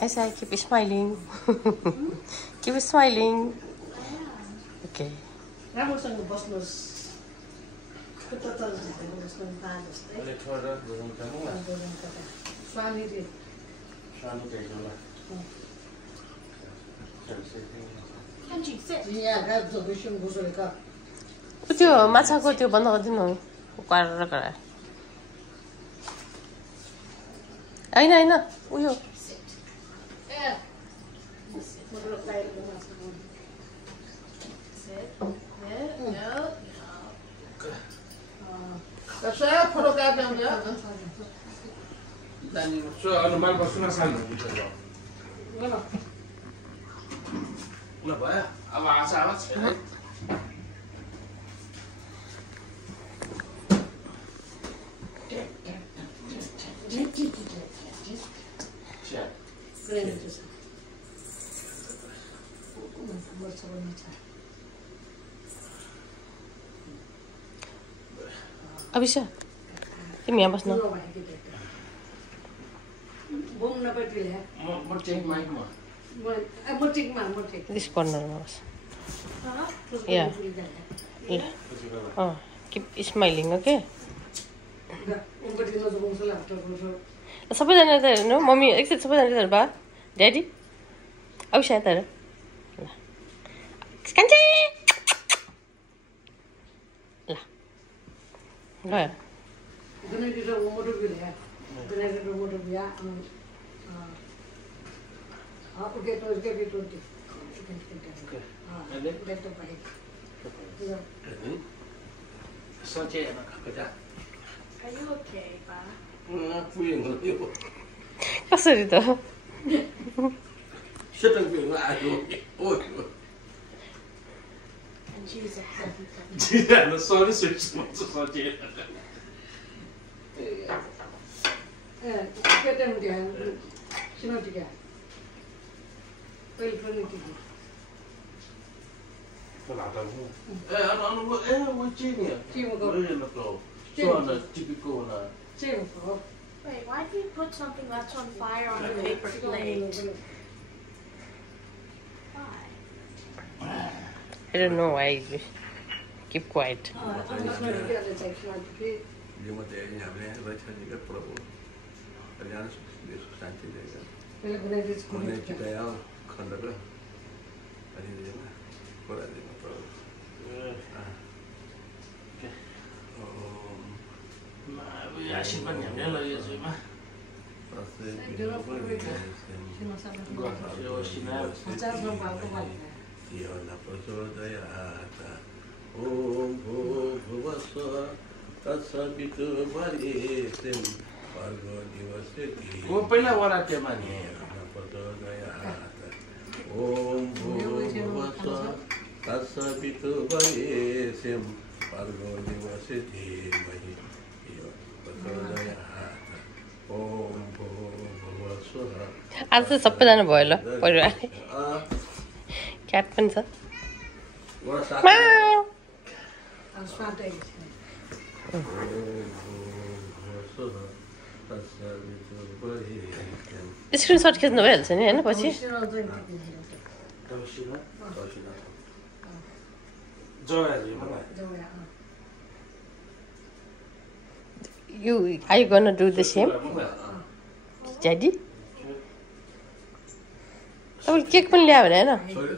Asa, keep smiling. Keep smiling. Okay. राम्रोसँग बस्नुहोस् स्वामीले त्यो माछाको त्यो बन्द गरिदिनु उकालेर गराए होइन होइन उयो फोटो काट्नु अनुमान बस्न सानो ल भयो अब आवाज अभिषा तिमी यहाँ बस्नु This corner was. Yeah. Keep smiling, okay? सबैजना त हेर्नु मम्मी एकचोटि सबैजना हेर्नु बा ड्याडी अभिषा त हेर ल कान्छी ल Are you okay, Pa? कसरी त And she's a happy puppy. Sorry, sorry. Wait, why do you put something that's on fire on the paper plate? Why? I don't know why. Keep quiet. पहिला वाला टेमा नि ओम भूर्भुवस्सुः तत्सवितुर्वरेण्यं भर्गो देवस्य धीमहि धियो प्रचोदयात् ओम भूर्भुवस्सुः आज त सबैजना भयो ल परिवार क्याट पनि छ स्क्रिनसट खिच्नु भइहाल्छ नि होइन पछि You are you gonna do the same? Daddy? अब केक पनि ल्यायो भने हैन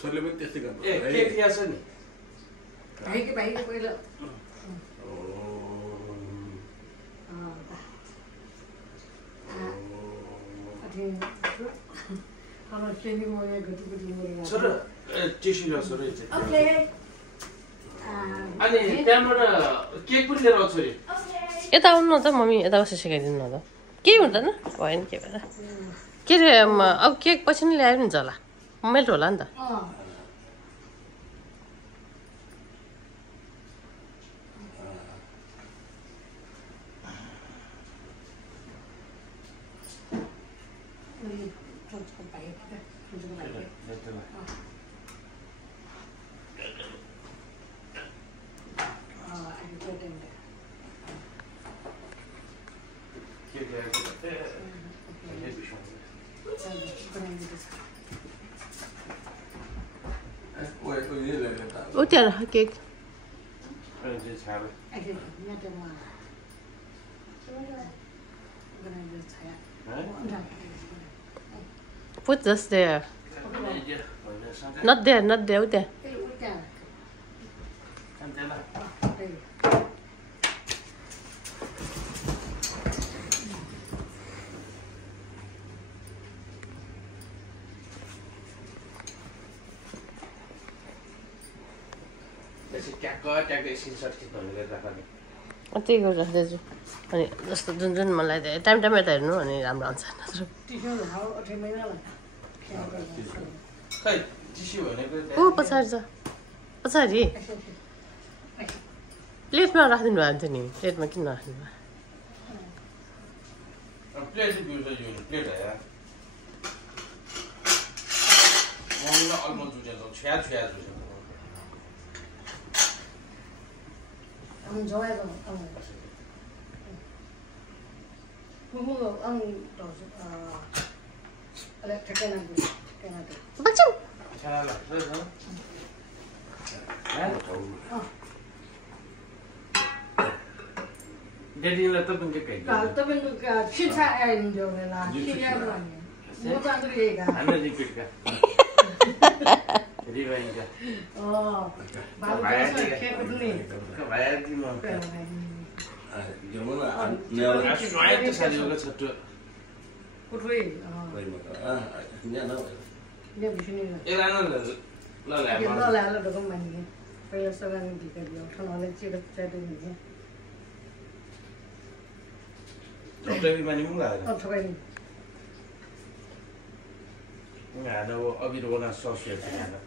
छोरीले पनि त्यस्तै गर्नु ए केक ल्याछ नि भाइको पहिला छोरा टिस्यु ल्याउ छोरा Okay. अनि त्यहाँबाट केक पनि लिएर आउँछ छोरी यता आउनु न त मम्मी यता बसेर सिकाइदिनु न त केही हुँदैन भयो नि के भएर के अरे अब केक पछि नै ल्यायो नि होला मेल्ट होला नि त Ủa trời ơi, kìa. Put this there. Not there, not there, out there. त्यही गरेर दाजु अनि जस्तो जुन जुन मलाई टाइम टाइममा यता हेर्नु अनि राम्रो आउँछ ऊ पछाडि छ पछाडि प्लेटमा राखिदिनु भएको थियो नि प्लेटमा किन राख्नु भयो ông giỏi rồi ông đồ lại cái này bắt chim Jadi lah tu bentuk kayak. Kalau tu bentuk cinta yang jauh lah, cinta apa ni? Bukan tu dia kan? Anda repeat kan? Jadi baik kan? Oh, baru tu saya ni. Kebayar di mana? Gimana? Saya tu saya juga satu. Putri. Ini apa? Dia di sini lah. Iran lah, lah Dia lah dulu kan mana? Saya sekarang di kerja, kalau nak cerita cerita ni. Dokter di mana mula? Oh, tu kan. Enggak ada, abis itu orang sosial ada.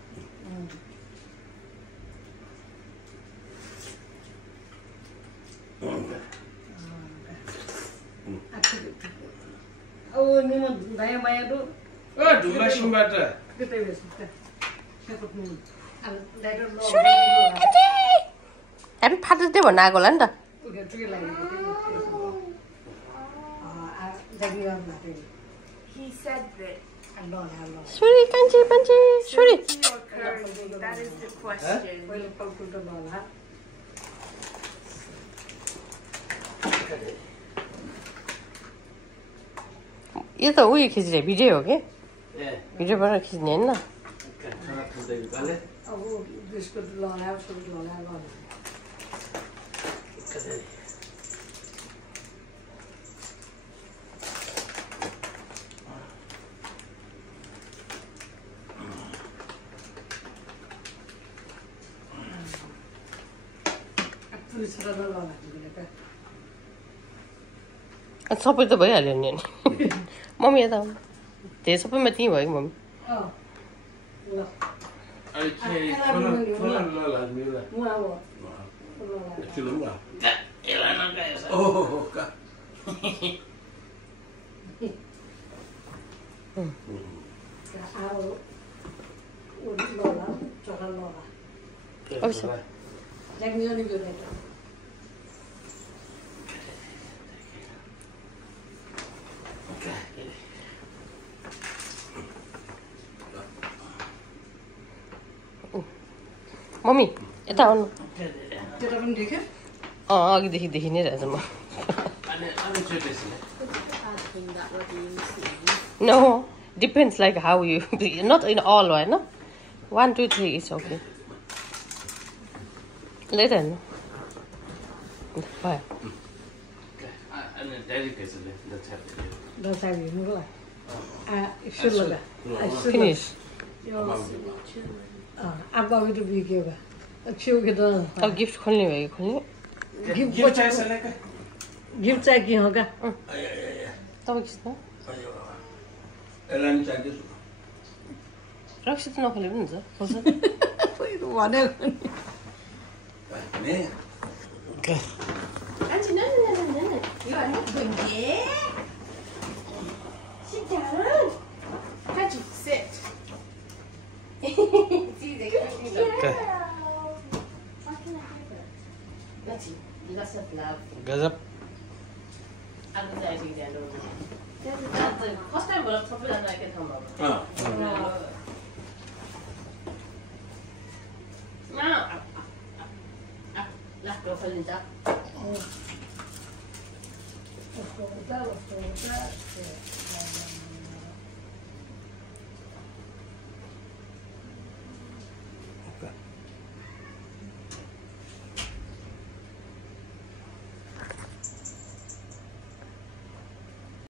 Oh, ni mah daya tu. Oh, dua simbat. Kita biasa. Siapa pun. Daya tu. सुरी कति हामी फाट्दै भन्न आएको होला नि त Udah tu lagi. Jadi orang nanti. He said that. Allah. सुरी कान्छी पान्छी सुरी Guilty or curry? That is the question. Boleh pakai tu bawah. यो त उयो खिच्ने भिडियो हो कि Eh, भिडियोबाट खिच्ने होइन खाना खाँदै गयो अब बिस्कुट लगायो सुट लगायो पुलिस लगायो सबै त भइहाल्यो नि अनि मम्मी यता आउनु धेरै सबैमा त्यहीँ भयो कि मम्मी ल Ay, lah, mila. मुआ वो Film lah. Ilan ang kaya sa? Oh, kak. आओ वो लोला चोला लोला अवश्य जगनियो नि बियो मम्मी यता आउनु त्यो पनि देख्यो अघिदेखि देखि नै रहेछ म Ano siya Asking that what do you see? No, depends like how you not in all होइन 1 2 3 is okay later no भयो Ano, delicate sila. That's happening. Dashain हेर्नुको सुर लगा finish अब अभी तो बिक्यो बा छिउ के त अब गिफ्ट खोल्ने भयो खोल्ने Give tayo sa leka. Gift चाहिँ के हो का तपाईँ खिच्नु Elan cantik. रक्सी त नखोले पनि हुन्छ खोल्छ भनेको Ni. Auntie, no. You are not going there. Sit down. Can't you sit? See, they can't do that. Okay. What can I have? Let's see. Lots of love. गजब आज चाहिँ आइसक्यो त्यहाँ डोर फर्स्ट टाइम भयो सबैजना एकै ठाउँमा लाग्दो खोलिन्छ Osta,